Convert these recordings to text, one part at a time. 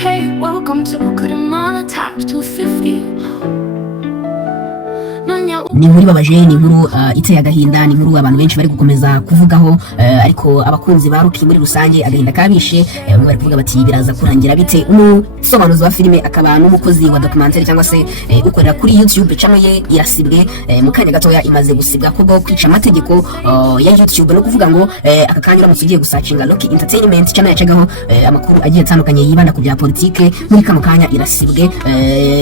Hey, welcome to Good Monetize 250. ni inkuru ibabaje, ni inkuru iteye agahinda, ni inkuru abantu benshi bari gukomeza kuvugaho, ariko abakunzi ba Rocky muri rusange agahinda kabishe. Bari kuvuga bati biraza kurangira bite. Umusobanuzi wa filime akaba n'umukozi wa documentaire cyangwa se ukorera kuri YouTube channel ye irasibwe mu kanya gatoya, imaze gusibwa kubwo kwica amategeko ya YouTube. No kuvuga ngo aka kanya uramutse ugiye gusacinga Rocky Entertainment channel yacagaho amakuru agiye atandukanye yibanda ku bya politike, muri kano kanya irasibwe.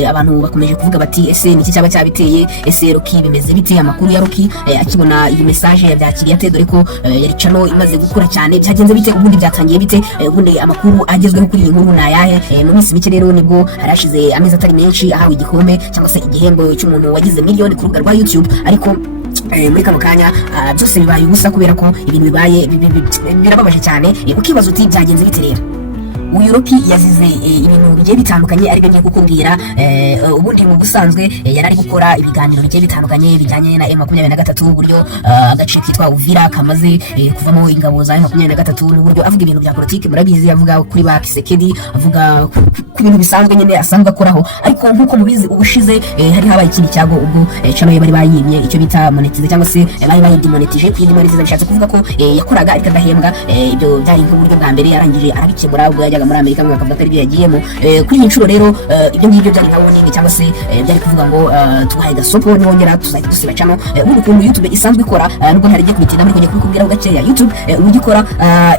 Abantu bakomeje kuvuga bati ese niki cyaba cyabiteye, ese Rocky bimeze bite. Amakuru ya Rocky akibona iyi message yabyakiriye ate, dore ko yari channel imaze gukura cyane, byagenze bite, ubundi byatangiye bite, ubundi amakuru agezweho kuri iyi nkuru nayahe. Mu minsi mike rero nibwo harashize amezi atari menshi ahawe igikombe cyangwa se igihembo cy'umuntu wagize miliyoni ku rubuga rwa YouTube, ariko muri kano kanya byose bibaye ubusa kubera ko ibintu bibaye birababaje cyane. Ukibaza uti byagenze bite rero. Uyu Rocky yazize ibintu bigiye bitandukanye, ariko ngiye kukubwira. Ubundi mu busanzwe yari ari gukora ibiganiro bigiye bitandukanye bijyanye na M23, uburyo agace kitwa Uvira kamaze kuvamo ingabo za M23, n'uburyo avuga ibintu bya politiki, murabizi, avuga kuri ba Kisekedi, avuga ku bintu bisanzwe nyine asanzwe akoraho. Ariko nkuko mubizi ubushize hari habaye ikindi cyago, ubwo channel ye bari bayimye icyo bita monetize, cyangwa se bari bayidemonetize. Kuyidemonetize bishatse kuvuga ko yakoraga ariko adahembwa. Ibyo byari nk'uburyo bwa mbere, yarangije arabikemura ubwo yajyaga muri Amerika, bakavuga ko ari byo yagiyemo. Kuri iyi nshuro rero ibyo ngibyo byari nka warning, cyangwa se byari kuvuga ngo tuhaye gasopo nongera tuzajya dusiba channel. Ubundi ukuntu YouTube isanzwe ikora, nubwo ntari kubitinda muri kujya kubikubwira gakeya. YouTube ugikora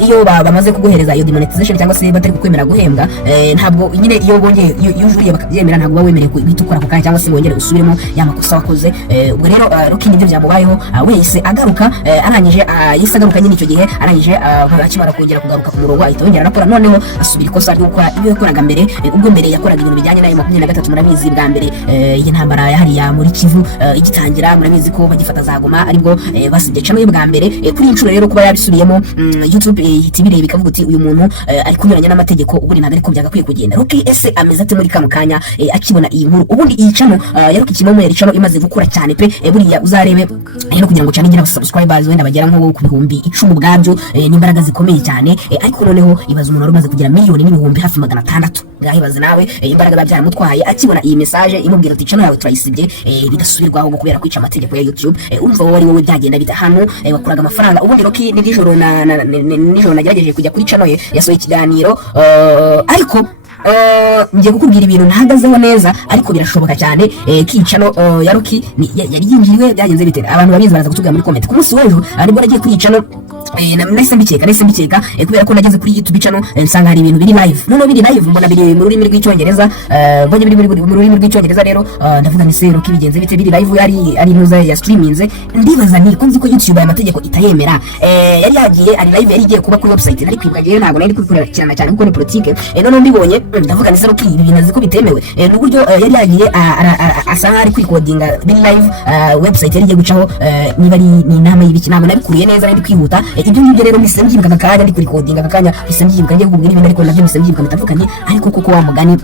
iyo bamaze kuguhereza iyo demonetization cyangwa se batari kukwemera guhembwa, ntabwo nyine iyo bongeye yujuriye bakabyemera, ntabwo baba wemereye kubita ukora ako kanya cyangwa se wongere usubiremo ya makosa wakoze. Ubwo rero Rocky nibyo byamubayeho, wese agaruka, arangije yise agaruka nyine icyo gihe, arangije akimara kongera kugaruka ku murongo ahita yongera arakora, noneho asubira ikosa ryo gukora ibyo yakoraga mbere. Ubwo mbere yakoraga ibintu bijyanye na M23, murabizi bwa mbere iyi ntambara yahariya muri Kivu igitangira, murabizi ko bagifata za Goma, aribwo basibye channel bwa mbere. Kuri iyi nshuro rero kuba yabisubiyemo, YouTube ihita ibireba ikavuga uti uyu muntu ari kunyuranya n'amategeko, ubundi ntabwo ariko byagakwiye kugenda. Rocky ese ameze ate muri kano kanya akibona iyi nkuru? Ubundi iyi channel ya Rocky Kimomo yari channel imaze gukura cyane pe, buriya uzarebe no kugira ngo channel igira subscribers wenda bagera nko ku bihumbi 10 ubwabyo, n'imbaraga zikomeye cyane. Ariko noneho ibaza umuntu wari umaze kugira miliyoni n'ibihumbi hafi 600, ngahibaze nawe imbaraga babyaramutwaye akibona iyi message imubwira ati channel yawe turayisibye bidasubirwaho kubera kwica amategeko ya YouTube. Urumva wowe ari wowe byagenda bita hano wakuraga amafaranga. Ubundi Rocky nijoro nagerageje kujya kuri channel ye, yasohoye ikiganiro, ariko ngiye gukubwira ibintu ntahagazeho neza, ariko birashoboka cyane ki channel ya Rocky yari yinjiriwe. Byagenze bite? Abantu babizi baraza kutubwira muri comment. Ku munsi w'ejo aribwo nagiye kuri channel, nahise mbikeka kubera ko nageze kuri YouTube channel nsanga hari ibintu biri live. None biri live mbona biri mu rurimi rw'icyongereza, mbonye biri mu rurimi rw'icyongereza. Rero ndavuga ni se Rocky bigenze bite biri live ari nuza ya streaminze? Ndibaza ni ko nzi ko YouTube amategeko itayemera. Yari yagiye ari live, yari igiye kuba kuri website, ariko kwibukagiye ntabwo nari kubikurikirana cyane kuko ni politique. None mbibonye ndavuga ni se Rocky ibi bintu ziko bitemewe. N'uburyo yari yagiye asa ari kwikodinga biri live, website yari igiye gucaho, niba ari ni inama y'ibiki ntabwo nabikuriye neza, nari kwihuta. Ibyo ngibyo rero mise mbyibuka akanya ndi kuri coding akanya, mise mbyibuka ngiye kubwira ibintu, ariko nabyo mise mbyibuka bitavuganye. Ariko koko wa mugani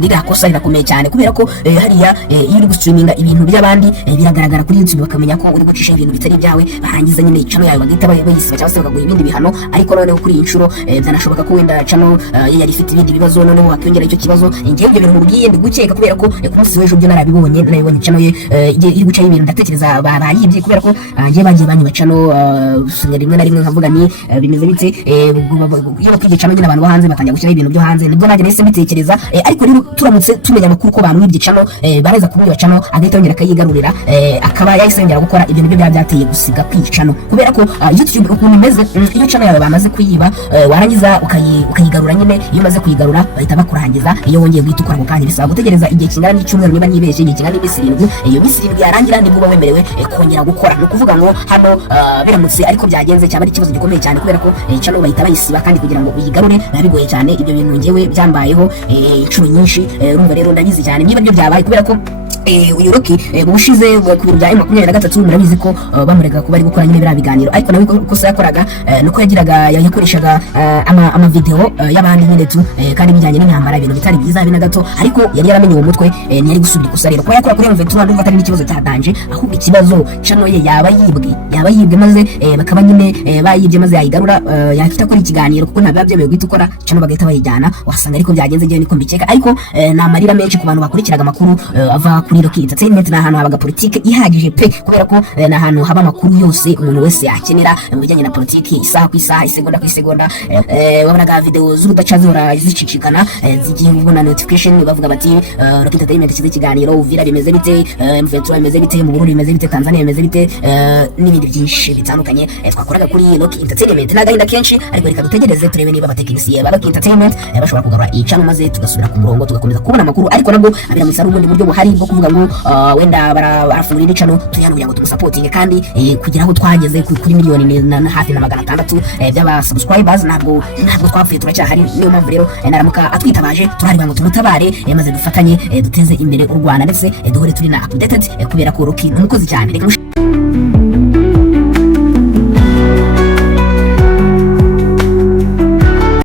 rira kosa rirakomeye cyane, kubera ko hariya iyo uri gustreaminga ibintu by'abandi biragaragara kuri YouTube, bakamenya ko uri gucisha ibintu bitari byawe, barangiza nyine channel yawe bagita bayisiba cyangwa se bakaguha ibindi bihano. Ariko noneho kuri iyi nshuro byanashoboka ko wenda channel yari ifite ibindi bibazo, noneho wakongera icyo kibazo. Ngiye ibyo bintu mugiye ndi gukeka, kubera ko ku munsi w'ejo byo narabibonye channel ye iri gucaho ibintu, ndatekereza bayibye, kubera ko ngiye bagiye banyiba channel rimwe na rimwe nkavuga ni bimeze bite. Iyo bakwigica nyine abantu bo hanze batangira gushyira ibintu byo hanze, nibwo nanjye nahise mbitekereza. Ariko rero turamutse tumenya amakuru ko bamwibye channel, baraza kumwiba channel agahita yongera akayigarurira, akaba yahise yongera gukora ibyo nibyo byateye gusiga kwica channel. Kubera ko YouTube ukuntu imeze, iyo channel yawe bamaze kuyiba, warangiza ukayigarura, nyine iyo umaze kuyigarura bahita bakurangiza. Iyo wongeye guhita ukora ako kanya bisaba gutegereza igihe kingana n'icyumweru, niba nibeshye igihe kingana n'iminsi 7. Iyo minsi 7 yarangira nibwo uba wemerewe kongera gukora. Ni ukuvuga ngo hano biramutse ariko byagenze cyaba ari ikibazo gikomeye cyane, kubera ko channel bahita bayisiba, kandi kugira ngo uyigarure biba bigoye cyane. Ibyo bintu ngewe byambayeho inshuro nyinshi. Urumva rero ndabizi cyane niba byo byabaye, kubera ko uyu Rocky mu bushize ku biro bya M23 murabizi ko bamurega kuba ari gukora nyine biriya biganiro, ariko nawe kosa yakoraga nuko yakoreshaga ama video y'abandi nyine tu kandi bijyanye n'imyambara, ibintu bitari byiza bina gato, ariko yari yaramenye uwo mutwe ntiyari gusubira ikosa rero ko yakora kuri M23 ndumva atari n'ikibazo cyatanje, ahubwo ikibazo cano ye yaba yibwe maze bakaba nyine bayibye maze yayigarura yakita kuri ikiganiro kuko ntabwo byemewe guhita ukora cano bagahita bayijyana, wasanga ariko byagenze ngiye niko mbikeka, ariko ni amarira menshi ku bantu bakurikiraga amakuru ava kuri Rocky Entertainment. Ni ahantu habaga politike ihagije pe, kubera ko ni ahantu haba amakuru yose umuntu wese yakenera mu bijyanye na politiki, isaha ku isaha, isegonda ku isegonda. Wabonaga video z'urudaca zihora zicicikana zigiye ubona notification bavuga bati Rocky Entertainment kizi ikiganiro, Uvira bimeze bite, M23 bimeze bite, mu Burundi bimeze bite, Tanzania bimeze bite, n'ibindi byinshi bitandukanye twakoraga kuri Rocky Entertainment. N'agahinda kenshi, ariko reka dutegereze turebe niba abatekinisiye ba Rocky Entertainment bashobora kugarura iyi channel maze tugasubira ku murongo tugakomeza kubona amakuru, ariko nabwo abiramutse ari ubundi buryo buhari bwo kuvuga ngo wenda barafungura indi channel tuyanuye ngo tumusapotinge, kandi kugira aho twageze kuri miliyoni na hafi na 600 by'aba subscribers ntabwo twapfuye, turacyahari. Niyo mpamvu rero naramuka atwitabaje turahari ngo tumutabare maze dufatanye duteze imbere u Rwanda ndetse duhore turi na updated kubera ko Rocky n'umukozi cyane.